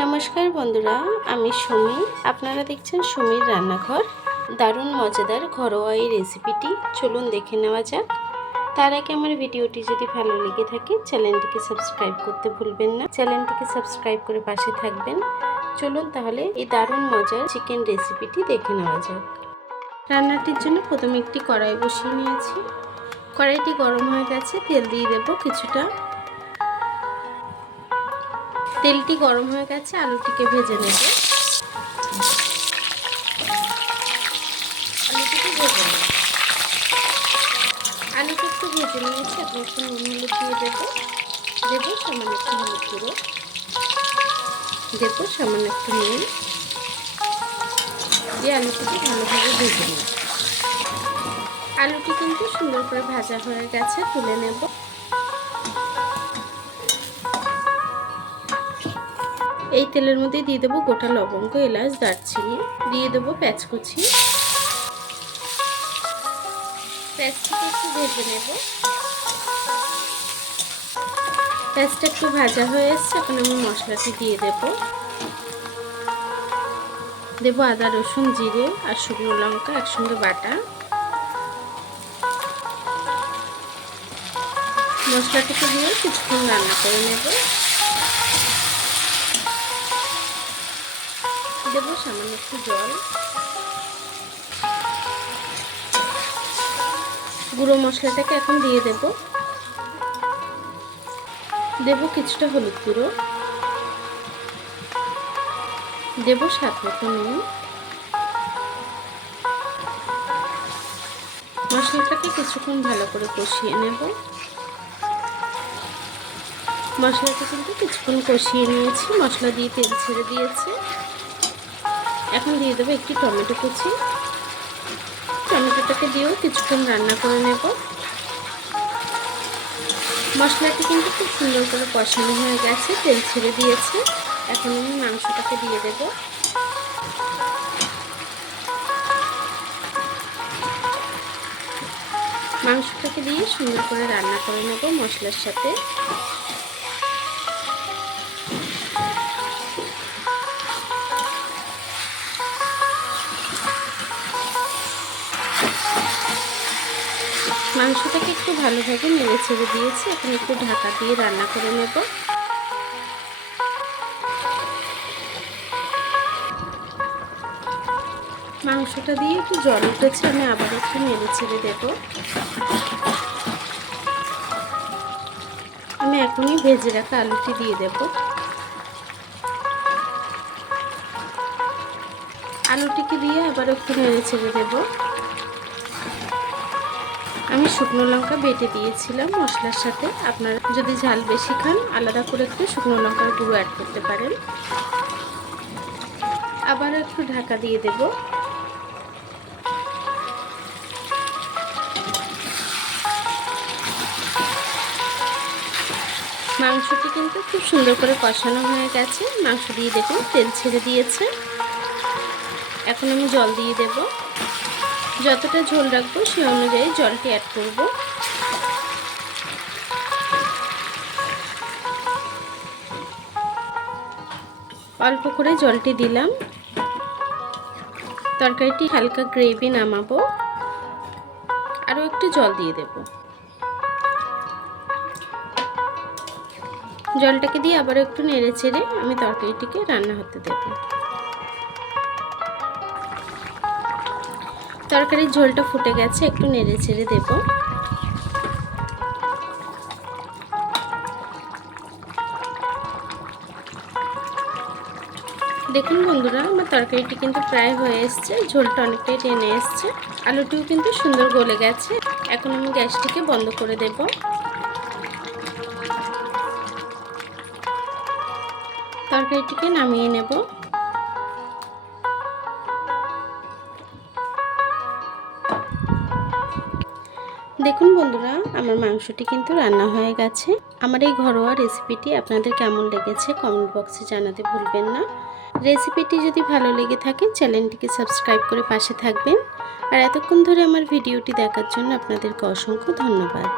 নমস্কার বন্ধুরা, আমি সুমি। আপনারা দেখছেন সুমির রান্নাঘর। দারুণ মজাদার ঘরোয়া এই রেসিপিটি চলুন দেখে নেওয়া যাক। তার আগে আমার ভিডিওটি যদি ভালো লেগে থাকে চ্যানেলটিকে সাবস্ক্রাইব করতে ভুলবেন না। চ্যানেলটিকে সাবস্ক্রাইব করে পাশে থাকবেন। চলুন তাহলে এই দারুণ মজার চিকেন রেসিপিটি দেখে নেওয়া যাক। রান্নাটির জন্য প্রথমে একটি কড়াই বসিয়ে নিয়েছি। কড়াইটি গরম হয়ে গেছে, তেল দিয়ে দেব কিছুটা। তেলটি গরম হয়ে গেছে, আলুটিকে ভেজে নেব। আলুটি একটু ভেজে নিয়েছি। এখন একটু নুন হলুদ দিয়ে দেবো। সামান্য একটু হলুদ গুঁড়ো দেবো, সামান্য একটু নুন দিয়ে আলুটিকে ভালোভাবে ভেজে নেব। আলুটি কিন্তু সুন্দর করে ভাজা হয়ে গেছে, তুলে নেব। এই তেলের মধ্যে দিয়ে দেবো গোটা লবঙ্গ, এলাচ, দারচিনি, দিয়ে দেবো পেঁয়াজকুচি। পেঁয়াজটাকে একটু ভেজে নেব। পেঁয়াজটা একটু ভাজা হয়ে এসছে, এখন আমি মশলাটি দিয়ে দেব আদা, রসুন, জিরে আর শুকনো লঙ্কা একসঙ্গে বাটা। মশলাটাকে দিয়ে কিছুক্ষণ রান্না করে নেব। দেব সামান্য একটু জল। গুঁড়ো মশলাটাকে এখন দিয়ে দেব কিছুটা হলুদ গুঁড়ো, দেব স্বাদ মতো নুন। মশলাটাকে কিছুক্ষণ ভালো করে কষিয়ে নেব। মশলাটা কিন্তু কিছুক্ষণ কষিয়ে নিয়েছি, মশলা দিয়ে তেল ছেড়ে দিয়েছে। এখন দিয়ে দেবো একটি টমেটো কুচি। টমেটোটাকে দিয়েও কিছুক্ষণ রান্না করে নেব। মশলাটি কিন্তু খুব সুন্দর করে কষানো হয়ে গেছে, তেল ছেড়ে দিয়েছে। এখন আমি মাংসটাকে দিয়ে দেব। মাংসটাকে দিয়ে সুন্দর করে রান্না করে নেব মশলার সাথে। মাংসটাকে একটু ভালোভাবে নেড়ে ছেড়ে দিয়েছি। এখন একটু ঢাকা দিয়ে রান্না করে নেব। মাংসটা দিয়ে একটু জল উঠেছে, আমি আবার একটু নেড়ে ছেড়ে দেব। আমি এখনই ভেজে রাখা আলুটি দিয়ে দেব। আলুটিকে দিয়ে আবার একটু নেড়ে ছেড়ে দেব। আমি শুকনো লঙ্কা বেটে দিয়েছিলাম মশলার সাথে। আপনারা যদি ঝাল বেশি খান আলাদা করে একটু শুকনো লঙ্কার গুঁড়ো অ্যাড করতে পারেন। আবার একটু ঢাকা দিয়ে দেব। মাংসটি কিন্তু খুব সুন্দর করে কষানো হয়ে গেছে। মাংস দিয়ে দেখুন তেল ছেড়ে দিয়েছে। এখন আমি জল দিয়ে দেব। যতটা ঝোল রাখবো সেই অনুযায়ী জলটি অ্যাড করব। অল্প করে জলটি দিলাম। তরকারিটি হালকা গ্রেভি নামাবো। আরও একটু জল দিয়ে দেব। জলটাকে দিয়ে আবার একটু নেড়ে চেড়ে আমি তরকারিটিকে রান্না হতে দেব। তরকারির ঝোলটা ফুটে গেছে, একটু নেড়ে ছেড়ে দেব। দেখুন বন্ধুরা, আমার তরকারিটি কিন্তু প্রায় হয়ে এসছে। ঝোলটা অনেকটাই টেনে এসছে। আলুটিও কিন্তু সুন্দর গলে গেছে। এখন আমি গ্যাসটিকে বন্ধ করে দেব। তরকারিটিকে নামিয়ে নেব। দেখুন বন্ধুরা, আমার মাংসটি কিন্তু রান্না হয়ে গেছে। আমার এই ঘরোয়া রেসিপিটি আপনাদের কেমন লেগেছে কমেন্ট বক্সে জানাতে ভুলবেন না। রেসিপিটি যদি ভালো লেগে থাকে চ্যানেলটিকে সাবস্ক্রাইব করে পাশে থাকবেন। আর এতক্ষণ ধরে আমার ভিডিওটি দেখার জন্য আপনাদেরকে অসংখ্য ধন্যবাদ।